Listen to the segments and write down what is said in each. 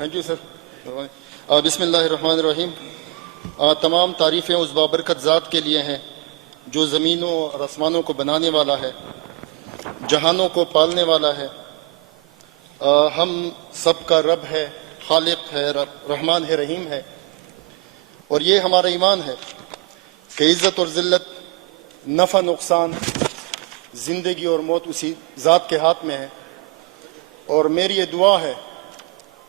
Thank you sir. بسم اللہ الرحمن الرحیم. تمام تعریفیں اس بابرکت ذات کے لیے ہیں جو زمینوں اور آسمانوں کو بنانے والا ہے، جہانوں کو پالنے والا ہے. ہم سب کا رب ہے، خالق ہے، رحمان ہے، رحیم ہے. اور یہ ہمارا ایمان ہے کہ عزت اور ذلت، نفع نقصان، زندگی اور موت اسی ذات کے ہاتھ میں ہے. اور میری یہ دعا ہے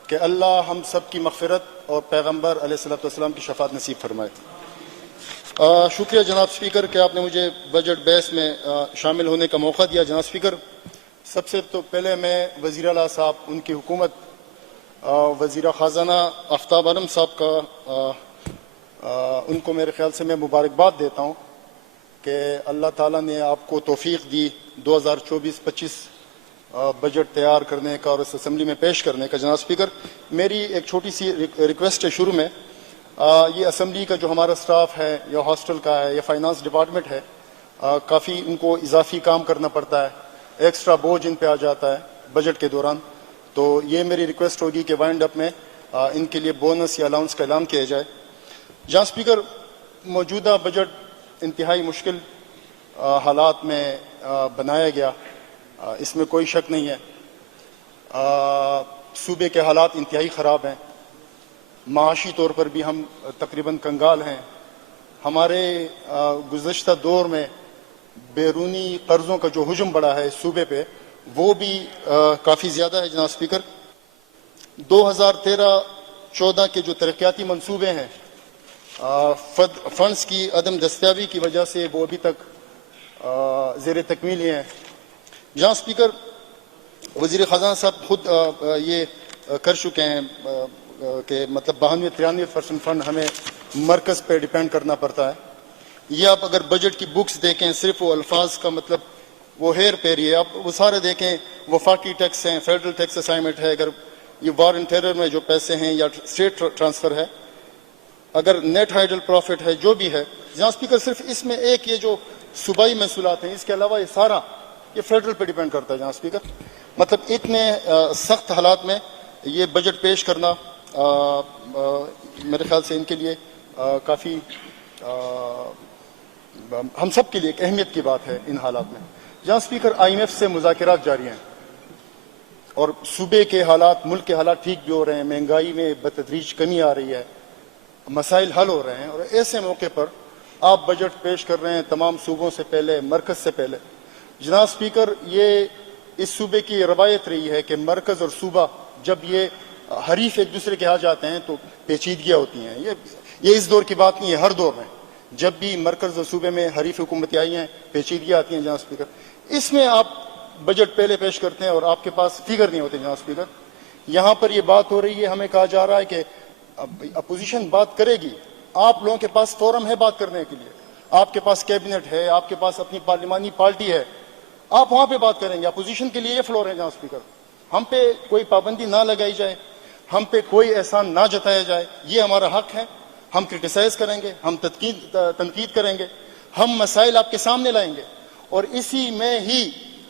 کہ اللہ ہم سب کی مغفرت اور پیغمبر علیہ الصلوۃ والسلام کی شفاعت نصیب فرمائے. شکریہ جناب اسپیکر کہ آپ نے مجھے بجٹ بحث میں شامل ہونے کا موقع دیا. جناب اسپیکر، سب سے تو پہلے میں وزیر اعلیٰ صاحب، ان کی حکومت، وزیر خزانہ آفتاب عالم صاحب کا ان کو میرے خیال سے میں مبارکباد دیتا ہوں کہ اللہ تعالیٰ نے آپ کو توفیق دی 2024-25 بجٹ تیار کرنے کا اور اس اسمبلی میں پیش کرنے کا. جناب اسپیکر، میری ایک چھوٹی سی ریکویسٹ ہے شروع میں. یہ اسمبلی کا جو ہمارا سٹاف ہے، یا ہاسٹل کا ہے، یا فائنانس ڈپارٹمنٹ ہے، کافی ان کو اضافی کام کرنا پڑتا ہے، ایکسٹرا بوجھ ان پہ آ جاتا ہے بجٹ کے دوران. تو یہ میری ریکویسٹ ہوگی کہ وائنڈ اپ میں ان کے لیے بونس یا الاؤنس کا اعلان کیا جائے. جہاں اسپیکر، موجودہ بجٹ انتہائی مشکل حالات میں بنایا گیا، اس میں کوئی شک نہیں ہے. صوبے کے حالات انتہائی خراب ہیں، معاشی طور پر بھی ہم تقریباً کنگال ہیں. ہمارے گزشتہ دور میں بیرونی قرضوں کا جو حجم بڑھا ہے صوبے پہ، وہ بھی کافی زیادہ ہے. جناب اسپیکر، 2013-14 کے جو ترقیاتی منصوبے ہیں، فنڈز کی عدم دستیابی کی وجہ سے وہ ابھی تک زیر تکمیل ہیں. جہاں اسپیکر، وزیر خزانہ صاحب خود یہ کر چکے ہیں کہ مطلب 92-93% فنڈ ہمیں مرکز پہ ڈیپینڈ کرنا پڑتا ہے. یہ آپ اگر بجٹ کی بکس دیکھیں، صرف وہ الفاظ کا مطلب وہ ہیر پیری ہے. آپ وہ سارے دیکھیں، وفاقی ٹیکس ہیں، فیڈرل ٹیکس اسائنمنٹ ہے، اگر یہ وار اینڈ ٹیرر میں جو پیسے ہیں یا اسٹیٹ ٹرانسفر ہے، اگر نیٹ ہائیڈل پروفٹ ہے، جو بھی ہے. جہاں اسپیکر، صرف اس میں ایک یہ جو صوبائی محصولات ہیں، اس کے علاوہ یہ سارا یہ فیڈرل پہ ڈیپینڈ کرتا ہے. جہاں اسپیکر، مطلب اتنے سخت حالات میں یہ بجٹ پیش کرنا میرے خیال سے ان کے لیے کافی ہم سب کے لیے ایک اہمیت کی بات ہے ان حالات میں. جہاں اسپیکر، IMF سے مذاکرات جاری ہیں اور صوبے کے حالات، ملک کے حالات ٹھیک بھی ہو رہے ہیں، مہنگائی میں بتدریج کمی آ رہی ہے، مسائل حل ہو رہے ہیں، اور ایسے موقع پر آپ بجٹ پیش کر رہے ہیں تمام صوبوں سے پہلے، مرکز سے پہلے. جناب اسپیکر، یہ اس صوبے کی روایت رہی ہے کہ مرکز اور صوبہ جب یہ حریف ایک دوسرے کے ہاں جاتے ہیں تو پیچیدگیاں ہوتی ہیں. یہ اس دور کی بات نہیں ہے، ہر دور میں جب بھی مرکز اور صوبے میں حریف حکومتیں آئی ہیں، پیچیدگیاں آتی ہیں. جناب اسپیکر، اس میں آپ بجٹ پہلے پیش کرتے ہیں اور آپ کے پاس فگر نہیں ہوتے. جناب اسپیکر، یہاں پر یہ بات ہو رہی ہے، ہمیں کہا جا رہا ہے کہ اپوزیشن بات کرے گی، آپ لوگوں کے پاس فورم ہے بات کرنے کے لیے، آپ کے پاس کیبنٹ ہے، آپ کے پاس اپنی پارلیمانی پارٹی ہے، آپ وہاں پہ بات کریں گے. اپوزیشن کے لیے یہ فلور ہے. جناب اسپیکر، ہم پہ کوئی پابندی نہ لگائی جائے، ہم پہ کوئی احسان نہ جتایا جائے، یہ ہمارا حق ہے. ہم کرٹیسائز کریں گے، ہم تنقید کریں گے، ہم مسائل آپ کے سامنے لائیں گے، اور اسی میں ہی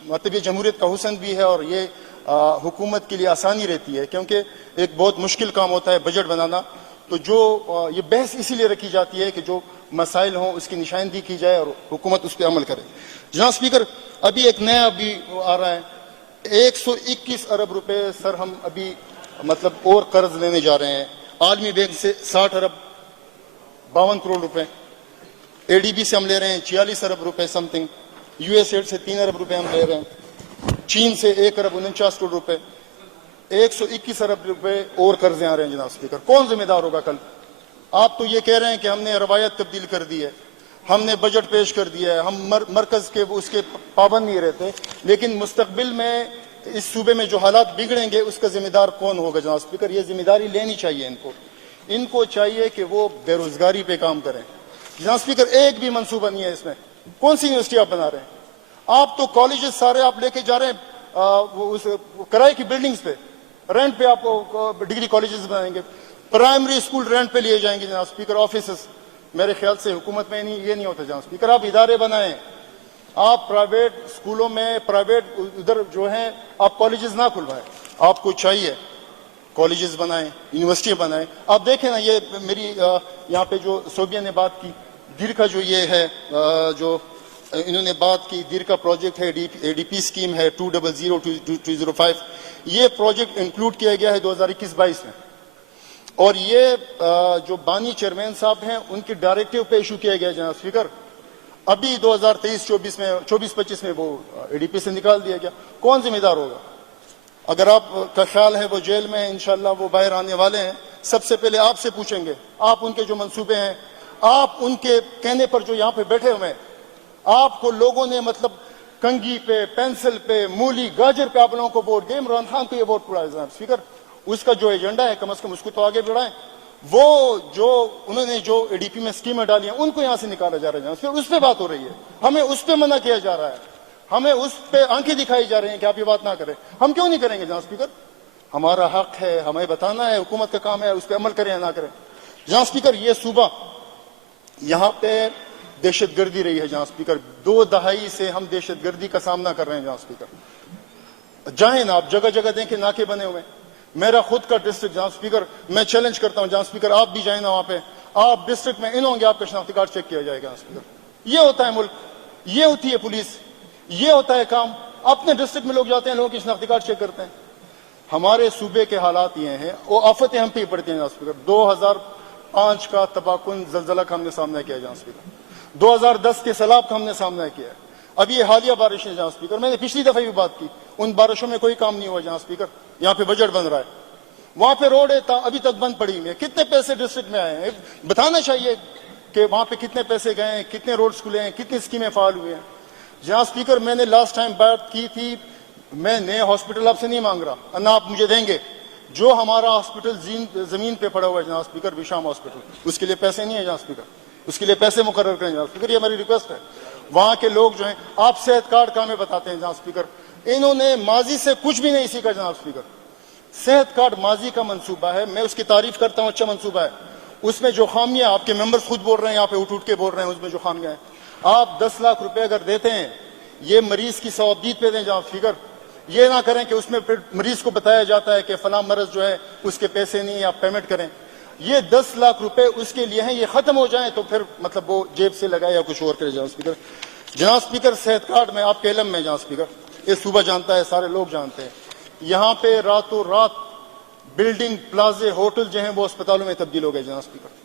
مطلب یہ جمہوریت کا حسن بھی ہے اور یہ حکومت کے لیے آسانی رہتی ہے، کیونکہ ایک بہت مشکل کام ہوتا ہے بجٹ بنانا. تو جو یہ بحث اسی لیے رکھی جاتی ہے کہ جو مسائل ہوں اس کی نشاندہی کی جائے اور حکومت اس پہ عمل کرے. جناب اسپیکر، ابھی ایک نیا بھی آ رہا ہے، 121 ارب روپے سر ہم ابھی مطلب اور قرض لینے جا رہے ہیں. عالمی بینک سے 60 ارب 52 کروڑ روپے، ADB سے ہم لے رہے ہیں 46 ارب روپے سم تھنگ، USAID سے 3 ارب روپے ہم لے رہے ہیں، چین سے 1 ارب 49 کروڑ روپے، 121 ارب روپے اور قرضے آ رہے ہیں. جناب اسپیکر، کون ذمہ دار ہوگا کل؟ آپ تو یہ کہہ رہے ہیں کہ ہم نے روایت تبدیل کر دی ہے، ہم نے بجٹ پیش کر دیا ہے، ہم مرکز کے اس کے پابند نہیں رہتے، لیکن مستقبل میں اس صوبے میں جو حالات بگڑیں گے اس کا ذمہ دار کون ہوگا؟ جناب اسپیکر، یہ ذمہ داری لینی چاہیے ان کو چاہیے کہ وہ بے روزگاری پہ کام کریں. جناب اسپیکر، ایک بھی منصوبہ نہیں ہے اس میں. کون سی یونیورسٹی آپ بنا رہے ہیں؟ آپ تو کالجز سارے آپ لے کے جا رہے ہیں کرائے کی بلڈنگز پہ، رینٹ پہ آپ ڈگری کالجز بنائیں گے، پرائمری اسکول رینٹ پہ لیے جائیں گے. جناب اسپیکر، آفیسز، میرے خیال سے حکومت میں یہ نہیں ہوتا. جناب اسپیکر، آپ ادارے بنائیں، آپ پرائیویٹ اسکولوں میں پرائیویٹ ادھر جو ہیں آپ کالجز نہ کھلوائیں. آپ کو چاہیے کالجز بنائیں, یونیورسٹیاں بنائیں. آپ دیکھیں نا, یہ میری یہاں پہ جو صوبیہ نے بات کی, دیر کا جو یہ ہے, جو انہوں نے بات کی, دیر کا پروجیکٹ ہے, ڈی پی اسکیم ہے 200-205, یہ پروجیکٹ انکلوڈ کیا گیا ہے 2021-22 میں. اور یہ جو بانی چیئرمین صاحب ہیں ان کی ڈائریکٹیو پہ ایشو کیا گیا جناب اسپیکر. ابھی 2023-24 میں 24-25 میں وہ اے ڈی پی سے نکال دیا گیا. کون ذمہ دار ہوگا؟ اگر آپ کا خیال ہے وہ جیل میں ہیں, انشاءاللہ وہ باہر آنے والے ہیں, سب سے پہلے آپ سے پوچھیں گے. آپ ان کے جو منصوبے ہیں, آپ ان کے کہنے پر جو یہاں پہ بیٹھے ہوئے ہیں, آپ کو لوگوں نے مطلب کنگھی پہ, پینسل پہ, مولی, گاجر پہ آپ لوگوں کو ووٹ دے. عمران خان کو یہ ووٹ پڑا ہے جناب اسپیکر. اس کا جو ایجنڈا ہے کم از کم اس کو تو آگے بڑھائیں. وہ جو انہوں نے جو اے ڈی پی میں اسکیمیں ڈالی ہیں ان کو یہاں سے نکالا جا رہا ہے, اس پہ بات ہو رہی ہے. ہمیں اس پہ منع کیا جا رہا ہے, ہمیں اس پہ آنکھیں دکھائی جا رہی ہیں کہ آپ یہ بات نہ کریں. ہم کیوں نہیں کریں گے جناب اسپیکر؟ ہمارا حق ہے, ہمیں بتانا ہے, حکومت کا کام ہے اس پہ عمل کریں یا نہ کریں. جناب اسپیکر, یہ صوبہ یہاں پہ دہشت گردی رہی ہے جناب اسپیکر. 2 دہائی سے ہم دہشت گردی کا سامنا کر رہے ہیں جناب اسپیکر. جائیں نا آپ, جگہ جگہ دیکھیں ناکے بنے ہوئے. میرا خود کا ڈسٹرکٹ جناب اسپیکر, میں چیلنج کرتا ہوں جناب اسپیکر, آپ بھی جائیں نا وہاں پہ. آپ ڈسٹرکٹ میں ان ہوں گے, آپ کا شناختی کارڈ چیک کیا جائے گا جناب اسپیکر. یہ ہوتا ہے ملک, یہ ہوتی ہے پولیس, یہ ہوتا ہے کام. اپنے ڈسٹرکٹ میں لوگ جاتے ہیں, لوگوں کی شناختی کارڈ چیک کرتے ہیں. ہمارے صوبے کے حالات یہ ہیں, وہ آفتیں ہم پہ ہی پڑتی ہیں جناب اسپیکر. 2005 کا تباکن زلزلہ کا ہم نے سامنا کیا جناب اسپیکر. 2010 کے سیلاب کا ہم نے سامنا کیا ہے. اب یہ حالیہ بارشیں جناب اسپیکر, میں نے پچھلی دفعہ بھی بات کی, ان بارشوں میں کوئی کام نہیں ہوا جناب اسپیکر. یہاں پہ بجٹ بن رہا ہے, وہاں پہ روڈیں ابھی تک بند پڑی ہوئی ہیں. کتنے پیسے ڈسٹرکٹ میں آئے ہیں بتانا چاہیے کہ وہاں پہ کتنے پیسے گئے ہیں, کتنے روڈز کھلے ہیں, کتنی اسکیمیں فعال ہوئے ہیں. جناب اسپیکر, میں نے لاسٹ ٹائم بات کی تھی, میں نئے ہاسپٹل آپ سے نہیں مانگ رہا, نہ آپ مجھے دیں گے. جو ہمارا ہاسپٹل زمین پہ پڑا ہوا ہے جناب اسپیکر, وشام ہاسپٹل, اس کے لیے پیسے نہیں ہے جناب اسپیکر. اس کے لیے پیسے مقرر کریں جناب اسپیکر, یہ ہماری ریکویسٹ ہے. وہاں کے لوگ جو ہیں, آپ صحت کارڈ کا ہمیں بتاتے ہیں جناب اسپیکر, انہوں نے ماضی سے کچھ بھی نہیں سیکھا جناب اسپیکر. صحت کارڈ ماضی کا منصوبہ ہے, میں اس کی تعریف کرتا ہوں, اچھا منصوبہ ہے. اس میں جو خامیاں, آپ کے ممبر خود بول رہے ہیں, یہاں پہ اٹھ کے بول رہے ہیں, اس میں جو خامیاں ہیں, آپ 10 لاکھ روپے اگر دیتے ہیں, یہ مریض کی ثوابدید پہ دیں جناب اسپیکر. یہ نہ کریں کہ اس میں پھر مریض کو بتایا جاتا ہے کہ فلاں مرض جو ہے اس کے پیسے نہیں, آپ پیمنٹ کریں. یہ 10 لاکھ روپے اس کے لیے ہیں, یہ ختم ہو جائیں تو پھر مطلب وہ جیب سے لگائے یا کچھ اور کرے جناب اسپیکر. جناب اسپیکر, صحت کارڈ میں آپ کے علم میں جناب اسپیکر, یہ صوبہ جانتا ہے, سارے لوگ جانتے ہیں, یہاں پہ راتوں رات بلڈنگ, پلازے, ہوٹل جو ہیں وہ اسپتالوں میں تبدیل ہو گئے جناب اسپیکر.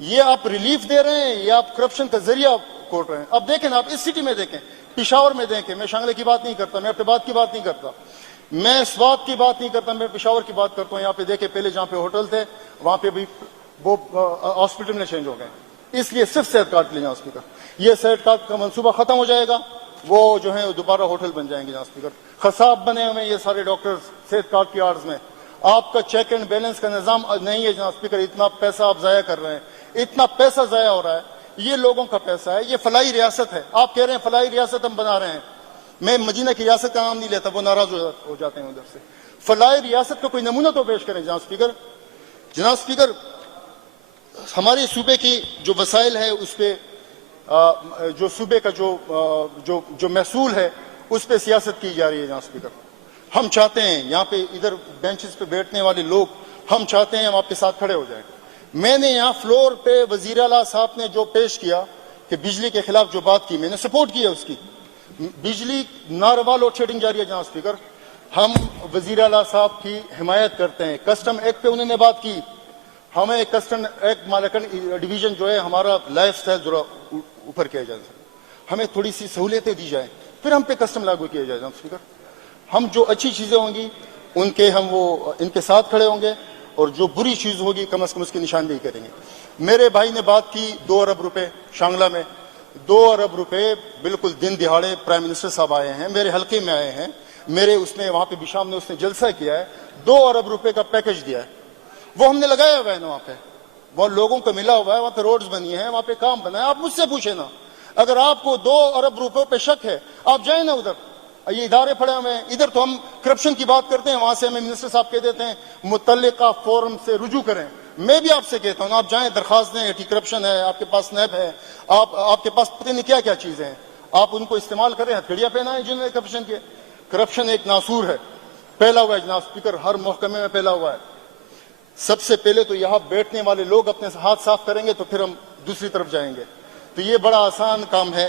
یہ آپ ریلیف دے رہے ہیں یا آپ کرپشن کا ذریعہ کوٹ رہے ہیں؟ اب دیکھیں نا, آپ اس سٹی میں دیکھیں, پشاور میں دیکھیں. میں شانگلے کی بات نہیں کرتا, میں اپنے بات کی بات نہیں کرتا, میں سوات کی بات نہیں کرتا, میں پشاور کی بات کرتا ہوں. یہاں پہ دیکھیں, پہلے جہاں پہ ہوٹل تھے وہاں پہ بھی وہ ہاسپٹل میں چینج ہو گئے. اس لیے صرف صحت کارڈ لے جناب اسپیکر. یہ صحت کارڈ کا منصوبہ ختم ہو جائے گا, وہ جو ہے دوبارہ ہوٹل بن جائیں گے جناب اسپیکر. خصاب بنے ہوئے یہ سارے ڈاکٹرز صحت کارڈ کی آرز میں. آپ کا چیک اینڈ بیلنس کا نظام نہیں ہے جناب اسپیکر. اتنا پیسہ آپ ضائع کر رہے ہیں, اتنا پیسہ ضائع ہو رہا ہے. یہ لوگوں کا پیسہ ہے, یہ فلاحی ریاست ہے. آپ کہہ رہے ہیں فلاحی ریاست ہم بنا رہے ہیں, میں مدینہ کی ریاست کا نام نہیں لیتا, وہ ناراض ہو جاتے ہیں ادھر سے. فلاحی ریاست کا کوئی نمونہ تو پیش کریں جناب اسپیکر. جناب اسپیکر, ہمارے صوبے کی جو وسائل ہے اس پہ جو صوبے کا جو محصول ہے اس پہ سیاست کی جا رہی ہے جناب اسپیکر. ہم چاہتے ہیں یہاں پہ ادھر بینچز پہ بیٹھنے والے لوگ, ہم چاہتے ہیں ہم آپ کے ساتھ کھڑے ہو جائیں. میں نے یہاں فلور پہ وزیر اعلیٰ صاحب نے جو پیش کیا کہ بجلی کے خلاف جو بات کی, میں نے سپورٹ کیا اس کی. بجلی ناروا لوڈ شیڈنگ جاری ہے جناب اسپیکر. ہم وزیر اعلیٰ صاحب کی حمایت کرتے ہیں. کسٹم ایکٹ پہ انہوں نے بات کی, ہمیں کسٹم ایکٹ مالکن ڈویژن جو ہے ہمارا لائف سٹائل ذرا اوپر کیا جائے, ہمیں تھوڑی سی سہولتیں دی جائیں, پھر ہم پہ کسٹم لاگو کیا جائے جناب اسپیکر. ہم جو اچھی چیزیں ہوں گی ان کے ساتھ کھڑے ہوں گے, اور جو بری چیز ہوگی کم از کم اس کی نشاندہی کریں گے. میرے بھائی نے بات کی 2 ارب روپے شانگلہ میں. 2 ارب روپے بالکل دن دہاڑے پرائم منسٹر صاحب آئے ہیں, میرے حلقے میں آئے ہیں, میرے اس نے وہاں پہ بشام نے اس نے جلسہ کیا ہے, 2 ارب روپے کا پیکج دیا ہے. وہ ہم نے لگایا ہوا ہے نا, وہاں پہ وہ لوگوں کو ملا ہوا ہے, وہاں پہ روڈز بنی ہیں, وہاں پہ کام بنا ہے. آپ مجھ سے پوچھیں نا, اگر آپ کو 2 ارب روپے پہ شک ہے آپ جائیں نا ادھر, یہ ادارے پڑے ہوئے ہیں. ادھر تو ہم کرپشن کی بات کرتے ہیں, وہاں سے ہمیں منسٹر صاحب کہہ دیتے ہیں متعلقہ فورم سے رجوع کریں. میں بھی آپ سے کہتا ہوں, آپ جائیں درخواست دیں, اینٹی کرپشن ہے, آپ کے پاس نیب ہے, آپ کے پاس پتہ نہیں کیا کیا چیزیں ہیں, آپ ان کو استعمال کریں. ہتھیلیاں پہنائیں جنہوں نے کرپشن کیے. کرپشن ایک ناسور ہے, پھیلا ہوا ہے جناب اسپیکر, ہر محکمے میں پھیلا ہوا ہے. سب سے پہلے تو یہاں بیٹھنے والے لوگ اپنے ہاتھ صاف کریں گے تو پھر ہم دوسری طرف جائیں گے. تو یہ بڑا آسان کام ہے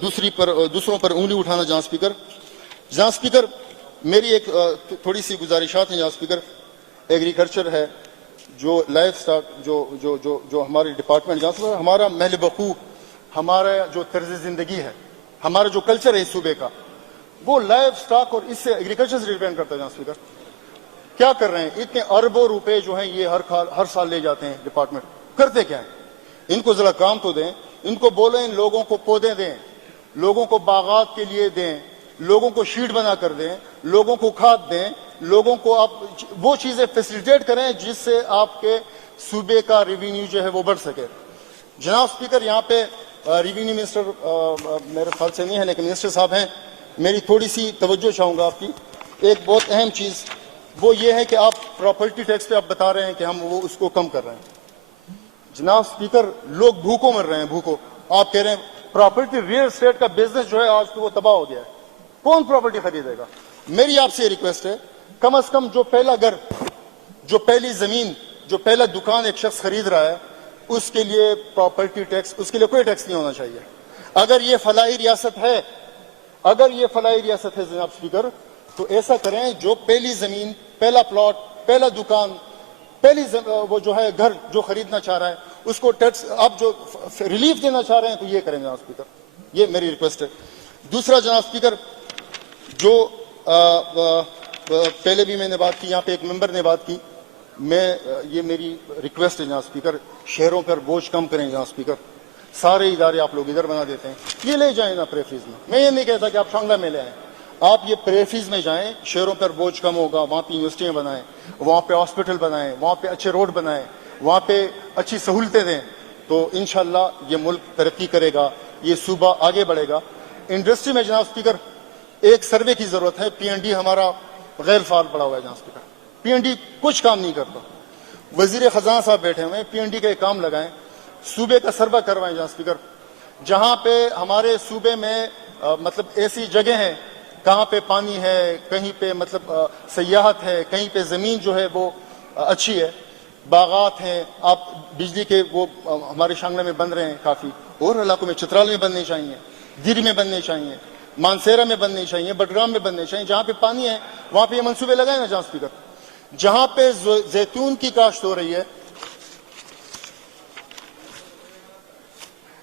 دوسروں پر انگلی اٹھانا. جناب اسپیکر میری ایک تھوڑی سی گزارشات ہیں. جناب اسپیکر, ایگریکلچر ہے, جو لائف سٹاک, جو ہماری ڈپارٹمنٹ, جہاں سے ہمارا محل وقوع, ہمارا جو طرز زندگی ہے, ہمارا جو کلچر ہے اس صوبے کا, وہ لائف سٹاک اور اس سے ایگریکلچر سے ڈیپینڈ کرتا ہے. جناب اسپیکر کیا کر رہے ہیں, اتنے اربوں روپے جو ہیں یہ ہر سال لے جاتے ہیں ڈپارٹمنٹ, کرتے کیا ہیں؟ ان کو ذرا کام تو دیں, ان کو بولیں لوگوں کو پودے دیں, لوگوں کو باغات کے لیے دیں, لوگوں کو شیٹ بنا کر دیں, لوگوں کو کھاد دیں, لوگوں کو آپ وہ چیزیں فیسیلیٹیٹ کریں جس سے آپ کے صوبے کا ریونیو جو ہے وہ بڑھ سکے. جناب اسپیکر یہاں پہ ریونیو منسٹر میرے خیال سے نہیں ہے لیکن منسٹر صاحب ہیں, میری تھوڑی سی توجہ چاہوں گا آپ کی. ایک بہت اہم چیز وہ یہ ہے کہ آپ پراپرٹی ٹیکس پہ آپ بتا رہے ہیں کہ ہم وہ اس کو کم کر رہے ہیں. جناب اسپیکر لوگ بھوکوں مر رہے ہیں, بھوکوں. آپ کہہ رہے ہیں پراپرٹی ریئل اسٹیٹ کا بزنس جو ہے آج تو وہ تباہ ہو گیا ہے, کون پراپرٹی خریدے گا؟ میری آپ سے ریکویسٹ ہے کم از کم جو پہلا گھر, جو پہلی زمین, جو پہلا دکان ایک شخص خرید رہا ہے اس کے لیے پراپرٹی ٹیکس, اس کے لیے کوئی ٹیکس نہیں ہونا چاہیے. اگر یہ فلاحی ریاست ہے, اگر یہ فلاحی ریاست ہے جناب اسپیکر, تو ایسا کریں جو پہلی زمین, پہلا پلاٹ, پہلا دکان, پہلی وہ جو ہے گھر جو خریدنا چاہ رہا ہے اس کو ٹیکس آپ جو ریلیف دینا چاہ رہے ہیں تو یہ کریں جناب اسپیکر, یہ میری ریکویسٹ ہے. دوسرا جناب اسپیکر, جو پہلے بھی میں نے بات کی, یہاں پہ ایک ممبر نے بات کی, یہ میری ریکویسٹ ہے جناب اسپیکر, شہروں پر بوجھ کم کریں جناب اسپیکر. سارے ادارے آپ لوگ ادھر بنا دیتے ہیں, یہ لے جائیں نا پریفیز میں. میں یہ نہیں کہتا کہ آپ شانگلہ میں لے آئیں, آپ یہ پریفیز میں جائیں, شہروں پر بوجھ کم ہوگا, وہاں پہ یونیورسٹیاں بنائیں, وہاں پہ ہاسپٹل بنائیں, وہاں پہ اچھے روڈ بنائیں, وہاں پہ اچھی سہولتیں دیں, تو انشاءاللہ یہ ملک ترقی کرے گا, یہ صوبہ آگے بڑھے گا. انڈسٹری میں جناب اسپیکر ایک سروے کی ضرورت ہے. پی این ڈی ہمارا غیر فعال پڑا ہوا ہے جناب اسپیکر, پی این ڈی کچھ کام نہیں کرتا. وزیر خزانہ صاحب بیٹھے ہوئے ہیں, پی این ڈی کا ایک کام لگائیں, صوبے کا سروے کروائیں جناب اسپیکر, جہاں پہ ہمارے صوبے میں مطلب ایسی جگہ ہیں کہاں پہ پانی ہے, کہیں پہ مطلب سیاحت ہے, کہیں پہ زمین جو ہے وہ اچھی ہے, باغات ہیں, آپ بجلی کے وہ ہمارے شانگلہ میں بن رہے ہیں کافی, اور علاقوں میں چترال میں بننے چاہیے, دیر میں بننے چاہیے, مانسیرا میں بننے چاہیے, بٹگرام میں بننے چاہیے. جہاں پہ پانی ہے وہاں پہ یہ منصوبے لگائیں نا جناب اسپیکر. جہاں پہ زیتون کی کاشت ہو رہی ہے,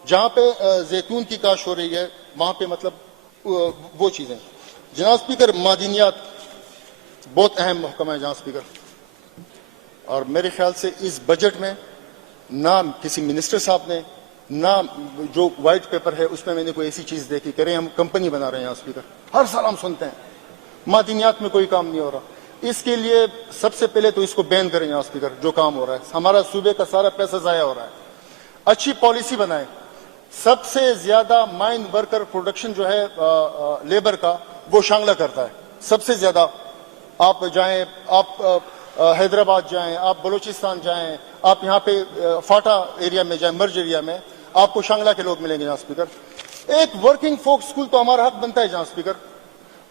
جہاں پہ زیتون کی کاشت ہو رہی ہے وہاں پہ مطلب وہ چیزیں. جناب اسپیکر معدنیات بہت اہم محکمہ ہے جناب اسپیکر, اور میرے خیال سے اس بجٹ میں نہ کسی منسٹر صاحب نے, نہ جو وائٹ پیپر ہے اس میں میں نے کوئی ایسی چیز دیکھی کریں ہم کمپنی بنا رہے ہیں جناب اسپیکر. ہر سال ہم سنتے ہیں معدنیات میں کوئی کام نہیں ہو رہا. اس کے لیے سب سے پہلے تو اس کو بین کریں جناب اسپیکر. جو کام ہو رہا ہے ہمارا صوبے کا سارا پیسہ ضائع ہو رہا ہے. اچھی پالیسی بنائیں. سب سے زیادہ مائن ورکر پروڈکشن جو ہے لیبر کا وہ شانگلہ کرتا ہے سب سے زیادہ. آپ جائیں, آپ حیدرآباد جائیں, آپ بلوچستان جائیں, آپ یہاں پہ فاٹا ایریا میں جائیں, مرج ایریا میں, آپ کو شانگلہ کے لوگ ملیں گے جناب اسپیکر. ایک ورکنگ فوک اسکول تو ہمارا حق بنتا ہے جناب اسپیکر.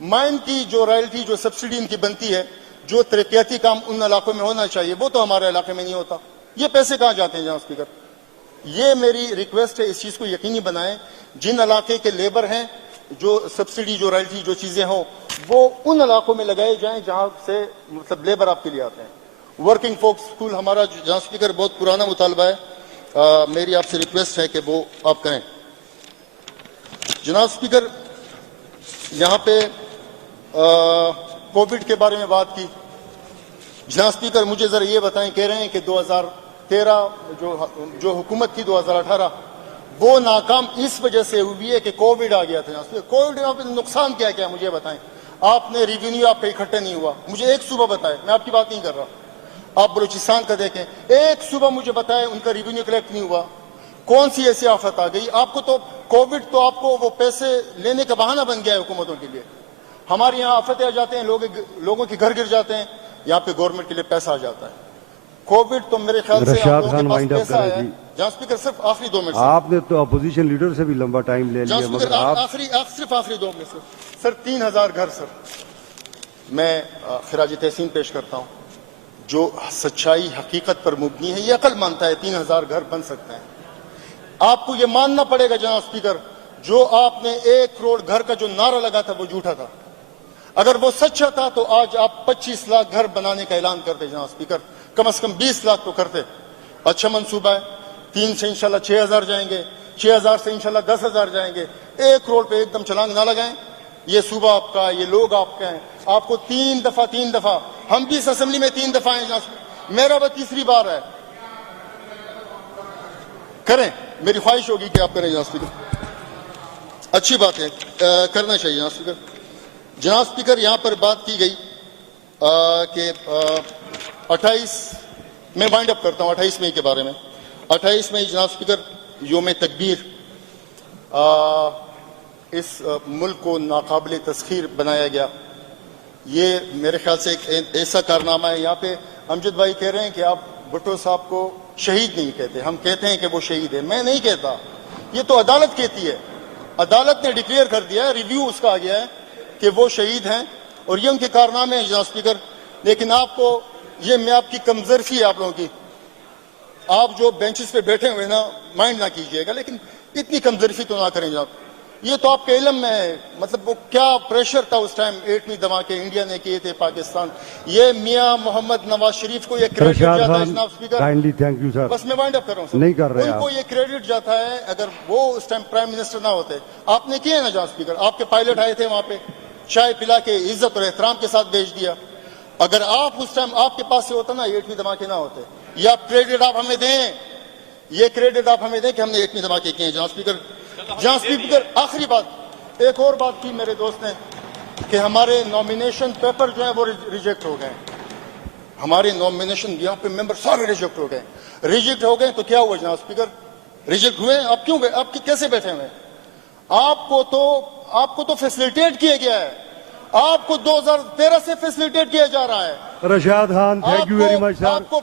مائن کی جو رائلٹی, جو سبسڈی ان کی بنتی ہے, جو ترقیاتی کام ان علاقوں میں ہونا چاہیے وہ تو ہمارے علاقے میں نہیں ہوتا. یہ پیسے کہاں جاتے ہیں جناب اسپیکر؟ یہ میری ریکویسٹ ہے, اس چیز کو یقینی بنائیں. جن علاقے کے لیبر ہیں, جو سبسڈی, جو رائلٹی, جو چیزیں ہوں وہ ان علاقوں میں لگائے جائیں جہاں سے مطلب لیبر آپ کے لیے آتے ہیں. ورکنگ فوک اسکول ہمارا جناب اسپیکر بہت پرانا مطالبہ ہے, میری آپ سے ریکویسٹ ہے کہ وہ آپ کریں. جناب اسپیکر یہاں پہ کووڈ کے بارے میں بات کی. جناب اسپیکر مجھے ذرا یہ بتائیں, کہہ رہے ہیں کہ 2013 جو حکومت تھی 2018 وہ ناکام اس وجہ سے ہوئی ہے کہ کووڈ آ گیا تھا. کووڈ نے نقصان کیا کیا مجھے بتائیں. آپ نے ریونیو آپ کا اکٹھا نہیں ہوا, مجھے ایک صوبہ بتائے, میں آپ کی بات نہیں کر رہا, آپ بلوچستان کا دیکھیں, ایک صوبہ مجھے بتائے ان کا ریونیو کلیکٹ نہیں ہوا. کون سی ایسی آفت آ گئی آپ کو؟ تو کووڈ تو آپ کو وہ پیسے لینے کا بہانہ بن گیا ہے حکومتوں کے لیے. ہمارے یہاں آفتیں آ جاتے ہیں, لوگوں کے گھر گر جاتے ہیں, یہاں پہ گورنمنٹ کے لیے پیسہ آ جاتا ہے. کووڈ تو میرے خیال سے آپ لوگوں کے پاس پیسہ آیا ہے. جناب اسپیکر صرف آخری 2 منٹ, آپ نے تو اپوزیشن لیڈر سے بھی لمبا ٹائم لے لیا, مگر آپ صرف آخری 2 منٹ سر. 3000 گھر سر, میں خراج تحسین پیش کرتا ہوں. جو سچائی حقیقت پر مبنی ہے یہ عقل مانتا ہے 3000 گھر بن سکتے ہیں. آپ کو یہ ماننا پڑے گا جناب اسپیکر جو آپ نے 1 کروڑ گھر کا جو نعرہ لگا تھا وہ جھوٹا تھا. اگر وہ سچا تھا تو آج آپ 25 لاکھ گھر بنانے کا اعلان کرتے جناب اسپیکر, کم از کم 20 لاکھ تو کرتے. اچھا منصوبہ ہے, 3 سے انشاءاللہ 6000 جائیں گے, 6000 سے انشاءاللہ 10,000 جائیں گے. 1 کروڑ پہ ایک دم چھلانگ نہ لگائیں. یہ صوبہ آپ کا, یہ لوگ آپ کے ہیں. آپ کو 3 دفعہ ہم بھی اس اسمبلی میں 3 دفعہ ہیں جناب اسپیکر, میرا وہ تیسری بار ہے. کریں, میری خواہش ہوگی کہ آپ کریں جناب اسپیکر. اچھی بات ہے, کرنا چاہیے جناب اسپیکر. جناب اسپیکر یہاں پر بات کی گئی کہ 28 میں وائنڈ اپ کرتا ہوں 28 مئی کے بارے میں. 28 مئی جناب اسپیکر یوم تکبیر, اس ملک کو ناقابل تسخیر بنایا گیا. یہ میرے خیال سے ایک ایسا کارنامہ ہے. یہاں پہ امجد بھائی کہہ رہے ہیں کہ آپ بھٹو صاحب کو شہید نہیں کہتے, ہم کہتے ہیں کہ وہ شہید ہے. میں نہیں کہتا, یہ تو عدالت کہتی ہے. عدالت نے ڈکلیئر کر دیا ہے, ریویو اس کا آ گیا ہے کہ وہ شہید ہیں اور یہ ان کے کارنامے ہیں جناب اسپیکر. لیکن آپ کو یہ میں آپ کی کمزرفی ہے آپ لوگوں کی, آپ جو بینچز پہ بیٹھے ہوئے نا مائنڈ نہ کیجئے گا, لیکن اتنی کمزرفی تو نہ کریں جناب. یہ تو آپ کے علم میں ہے, مطلب وہ کیا پریشر تھا اس ٹائم ایٹمی دھماکے انڈیا نے کیے تھے پاکستان. یہ میاں محمد نواز شریف کو یہ کریڈٹ رشاد جاتا ہے خان جناب speaker. Kindly thank you sir. بس میں وائنڈ اپ کر رہا ہوں سر. نہیں کر رہے ان کو آپ. یہ کریڈٹ جاتا ہے, اگر وہ اس ٹائم پرائم منسٹر نہ ہوتے. آپ نے کیے نا جناب اسپیکر, آپ کے پائلٹ آئے تھے وہاں پہ, چائے پلا کے عزت اور احترام کے ساتھ بھیج دیا. اگر آپ اس ٹائم آپ کے پاس سے ہوتا نا یہ ایٹمی دھماکے نہ ہوتے. یا کریڈٹ آپ ہمیں دیں, یہ کریڈٹ آپ ہمیں دیں کہ ہم نے ایٹمی دھماکے کیے ہیں جناب اسپیکر. جناب اسپیکر آخری بات, ایک اور بات کی میرے دوست نے کہ ہمارے نامینیشن پیپر جو ہیں وہ ریجیکٹ ہو گئے. ہمارے نامینیشن یہاں پہ ممبر سارے ریجیکٹ ہو گئے. ریجیکٹ ہو گئے تو کیا ہوا جناب اسپیکر, ریجیکٹ ہوئے آپ کیوں گئے, آپ کیسے بیٹھے ہوئے. آپ کو تو فیسلیٹیٹ کیا گیا ہے, آپ کو 2013 سے فیسلیٹیٹ کیا جا رہا ہے. Rashad Khan thank you very much sir. آپ کو